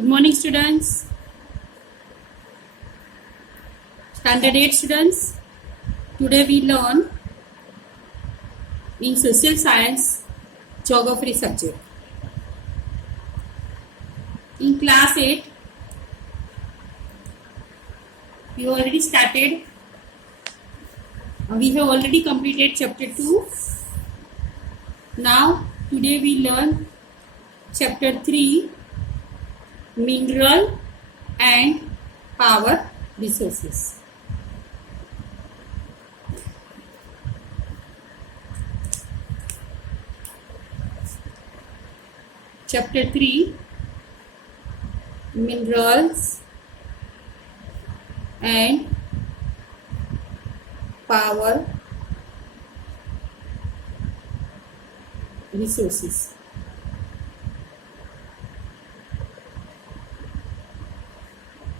Good morning, students. Standard 8 students. Today we learn in social science geography subject. In class 8, we already started. We have already completed chapter 2. Now, today we learn chapter 3, mineral and power resources. Chapter 3, minerals and power resources.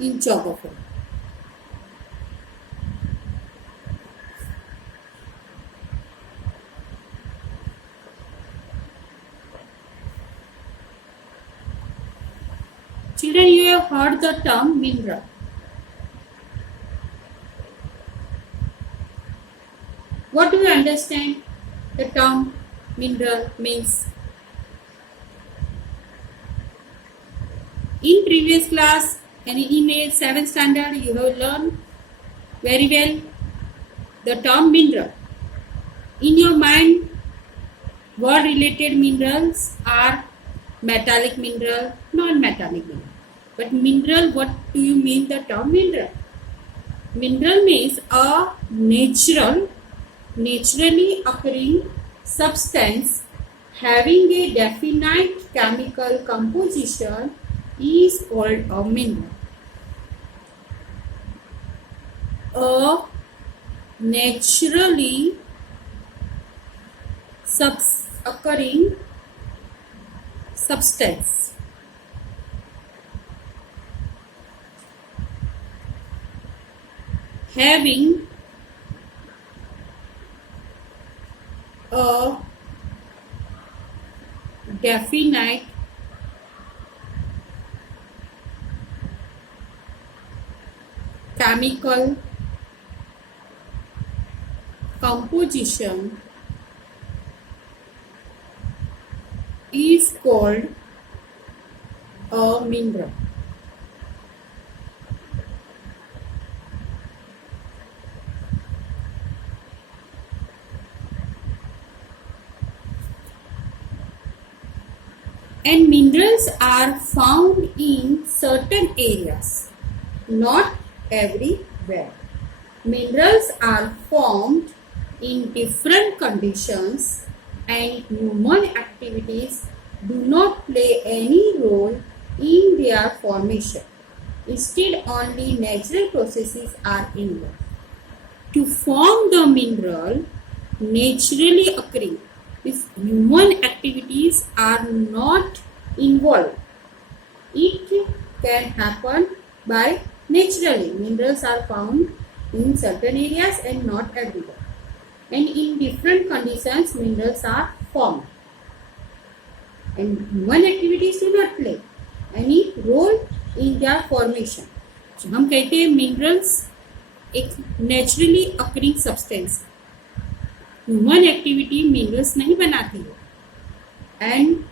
In geography. Children, you have heard the term mineral. What do you understand the term mineral means? In previous class and in 7th standard, you have learned very well the term mineral. In your mind, what related minerals are metallic mineral, non-metallic mineral. But mineral, what do you mean the term mineral? Mineral means a naturally occurring substance having a definite chemical composition is called a mineral. A naturally occurring substance having a definite chemical composition is called a mineral. And minerals are found in certain areas, not everywhere. Minerals are formed in different conditions and human activities do not play any role in their formation. Instead, only natural processes are involved. To form the mineral naturally occurring, if human activities are not involved, it can happen by naturally. Minerals are found in certain areas and not everywhere. And in different conditions, minerals are formed. And human activities do not play any role in their formation. So, हम कहते हैं minerals एक naturally occurring substance. Human activity minerals नहीं बनाती है. And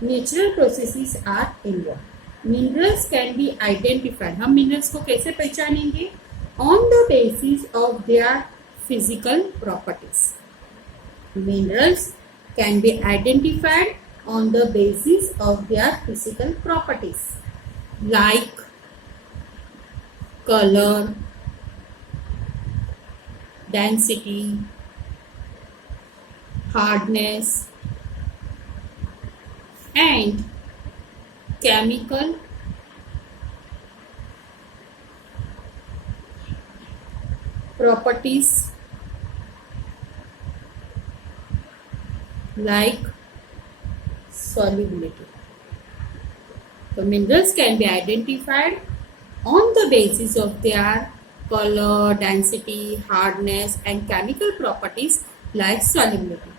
natural processes are involved. Minerals can be identified. हम minerals को कैसे पहचानेंगे? On the basis of their physical properties. Minerals can be identified on the basis of their physical properties like color, density, hardness, and chemical properties like solubility. So minerals can be identified on the basis of their color, density, hardness, and chemical properties like solubility.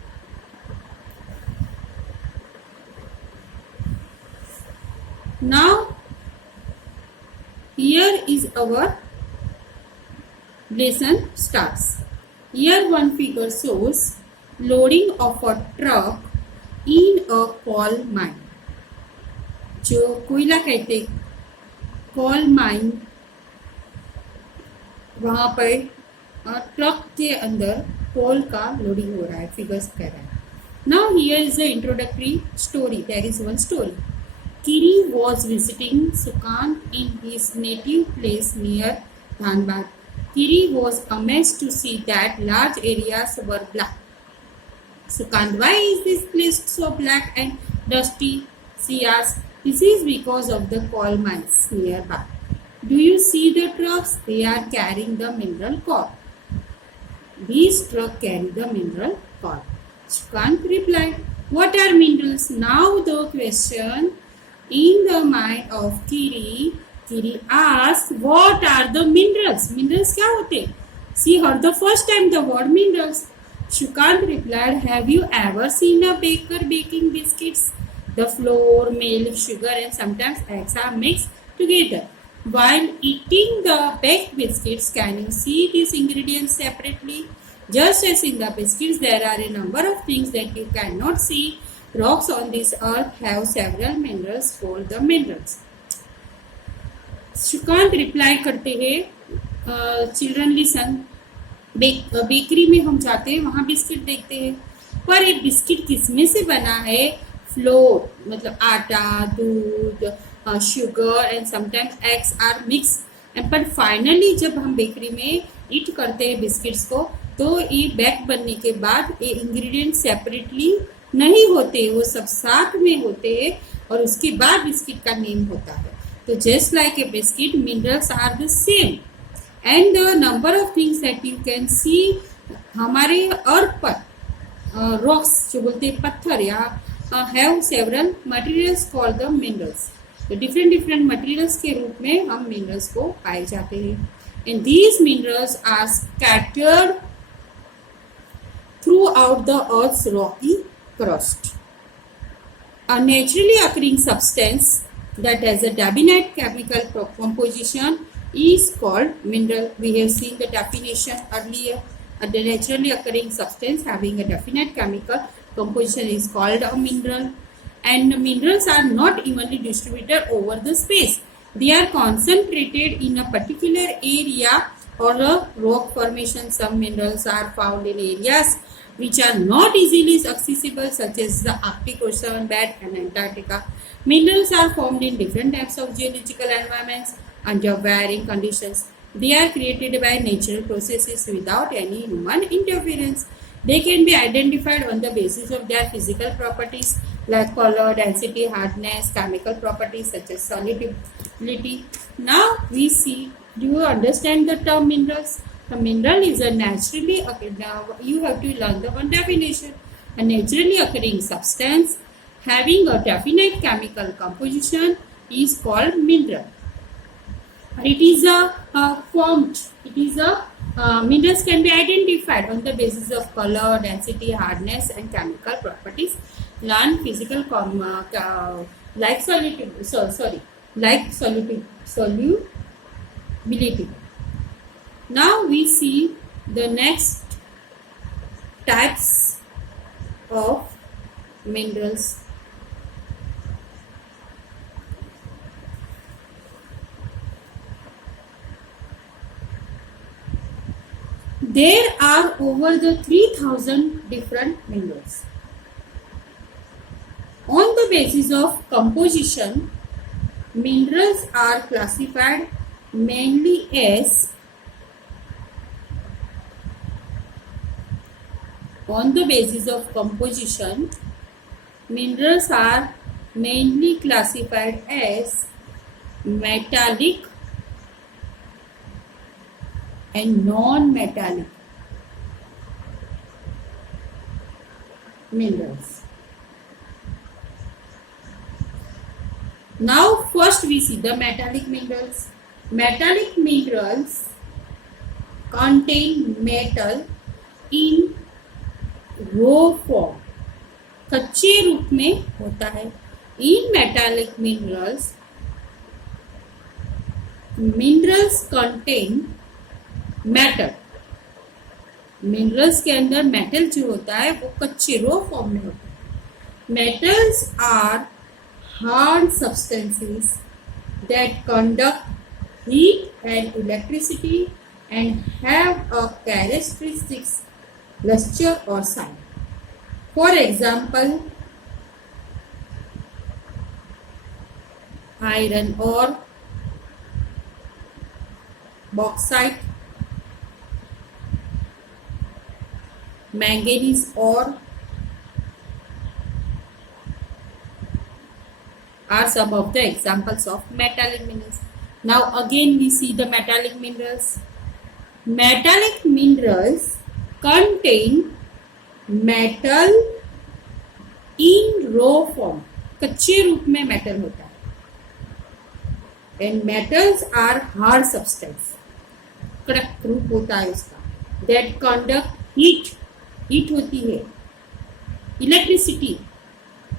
Now is our lesson starts. Here one figure shows loading of a truck in a coal mine. जो कोयला कहते coal mine, वहां पर truck के अंदर कोल का loading हो रहा है, फिगर्स कह रहा है. Now here is the introductory story. There is one story. Kiri was visiting Sukant in his native place near Dhanbad. Kiri was amazed to see that large areas were black. Sukant, why is this place so black and dusty? She asked. This is because of the coal mines nearby. Do you see the trucks? They are carrying the mineral coal. These trucks carry the mineral coal. Sukant replied, what are minerals? Now the question in the mind of Kiri. Kiri asked, what are the minerals? Minerals क्या होते? She heard the first time the word minerals. Sukant replied, have you ever seen a baker baking biscuits? The flour, milk, sugar and sometimes eggs are mixed together. While eating the baked biscuits, can you see these ingredients separately? Just as in the biscuits, there are a number of things that you cannot see. Rocks on this earth have several minerals called the minerals. Sukant reply करते हैं, children listen. Bakery में हम जाते हैं, वहाँ biscuit देखते हैं, पर एक बिस्किट किसमें से बना है? फ्लोर, मतलब आटा, दूध, sugar and sometimes eggs are mixed. पर फाइनली जब हम बेकरी में ईट करते हैं बिस्किट्स को, तो ये बेक बनने के बाद ये इंग्रेडिएंट सेपरेटली नहीं होते, वो सब साथ में होते हैं और उसके बाद बिस्किट का नेम होता है. तो just like a biscuit, minerals are the same and the number of things that you can see. हमारे अर्थ पर रॉक्स जो बोलते हैं पत्थर या have several materials called the minerals. तो डिफरेंट डिफरेंट मटेरियल्स के रूप में हम मिनरल्स को पाए जाते हैं. And these minerals are scattered through out the earth's rocky crust. A naturally occurring substance that has a definite chemical composition is called mineral. We have seen the definition earlier. The naturally occurring substance having a definite chemical composition is called a mineral. And minerals are not evenly distributed over the space. They are concentrated in a particular area or a rock formation. Some minerals are found in areas which are not easily accessible, such as the Arctic Ocean bed and Antarctica. Minerals are formed in different types of geological environments under varying conditions. They are created by natural processes without any human interference. They can be identified on the basis of their physical properties like color, density, hardness, chemical properties such as solubility. Now we see, do you understand the term minerals? A mineral is a naturally occurring, you have to learn the one definition. A naturally occurring substance having a definite chemical composition is called mineral. It is minerals can be identified on the basis of color, density, hardness and chemical properties. Learn physical solubility. Now we see the next types of minerals. There are over the 3,000 different minerals. On the basis of composition, minerals are classified mainly as minerals are mainly classified as metallic and non-metallic minerals. Now first we see the metallic minerals. Metallic minerals contain metal in raw form, कच्चे रूप में होता है. In metallic minerals minerals contain metal. Minerals के अंदर metal जो होता है वो कच्चे रो फॉर्म में होता है. Metals are hard substances that conduct heat and electricity and have a characteristics luster or sign. For example, iron ore, bauxite, manganese ore are some of the examples of metallic minerals. Now again we see the metallic minerals. Metallic minerals contain metal in raw form. कच्चे रूप में metal होता है. And metals are hard substance. कड़क रूप होता है उसका. That conduct heat. हीट होती है. Electricity.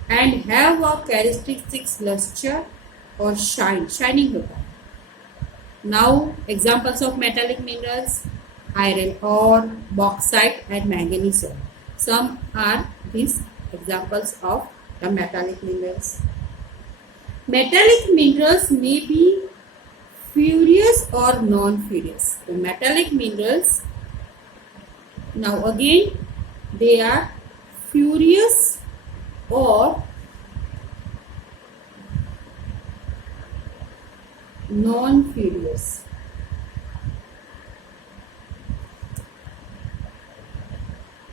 And have a characteristics luster or shine. Shining होता है. Now examples of metallic minerals: iron ore, bauxite and manganese ore. Some are these examples of the metallic minerals. Metallic minerals may be furious or non-furious. The metallic minerals, now again, they are furious or non-furious.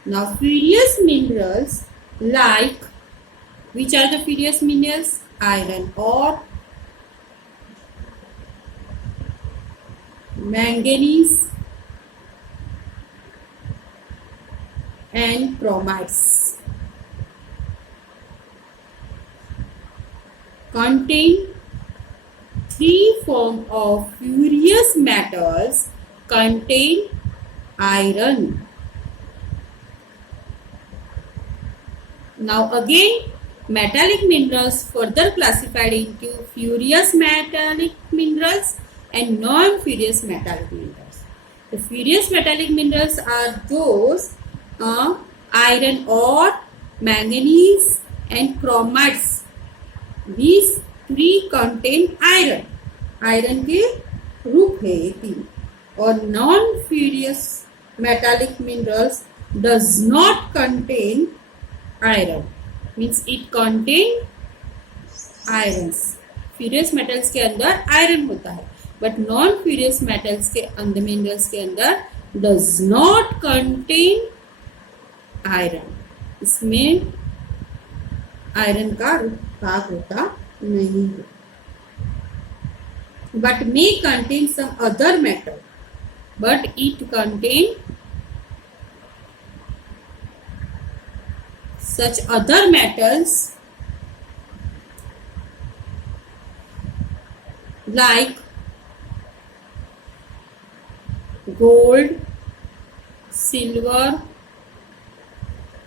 Now furious minerals like, which are the furious minerals? Iron ore, manganese and chromites. Contain three forms of furious metals. Contain iron. Now again, metallic minerals further classified into furious metallic minerals and non-furious metallic minerals. The furious metallic minerals are those iron ore, manganese and chromites. These three contain iron. Iron के रूप है ये तीन. और non-furious metallic minerals does not contain iron. Means it contain irons. Furious metals के अंदर iron होता है, but non-furious metals के अंदर minerals के अंदर does not contain iron. इसमें iron का भाग होता नहीं है. But may contain some other metal. But it contain such other metals like gold, silver,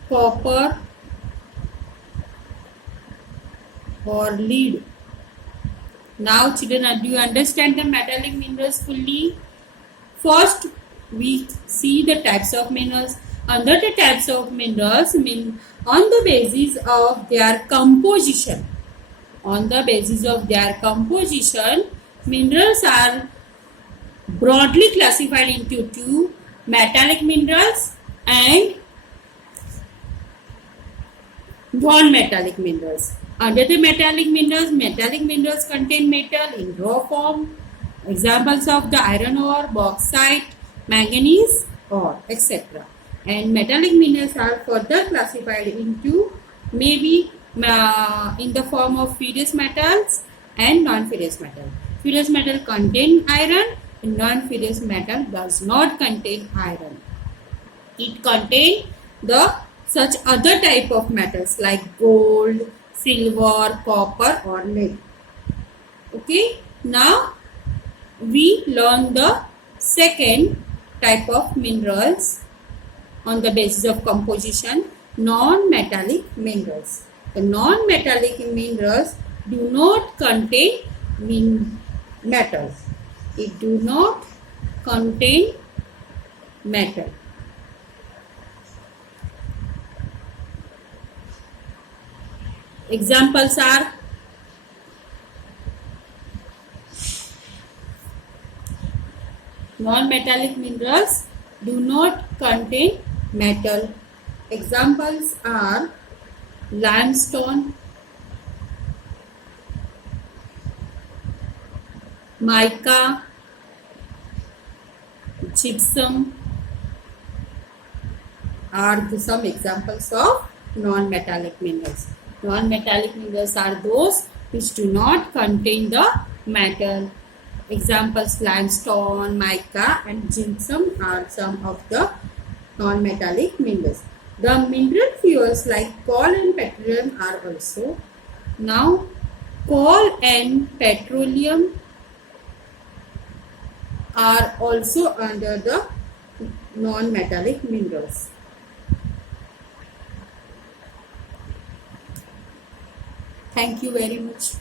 copper or lead. Now children, do you understand the metallic minerals fully? First we see the types of minerals. Under the types of minerals, on the basis of their composition, minerals are broadly classified into two: metallic minerals and non-metallic minerals. Under the metallic minerals contain metal in raw form. Examples of the iron ore, bauxite, manganese ore, etc. And metallic minerals are further classified into maybe in the form of furious metals and non-furious metal. Furious metal contain iron and non-furious metal does not contain iron. It contains the such other type of metals like gold, silver, copper or lead. Okay, now we learn the second type of minerals on the basis of composition, non-metallic minerals. The non-metallic minerals do not contain metals. It do not contain metal. Examples are non-metallic minerals do not contain metal. Examples are limestone, mica, gypsum are some examples of non-metallic minerals. Non-metallic minerals are those which do not contain the metal. Examples limestone, mica and gypsum are some of the non-metallic minerals. The mineral fuels like coal and petroleum are also. Now coal and petroleum are also under the non-metallic minerals. Thank you very much.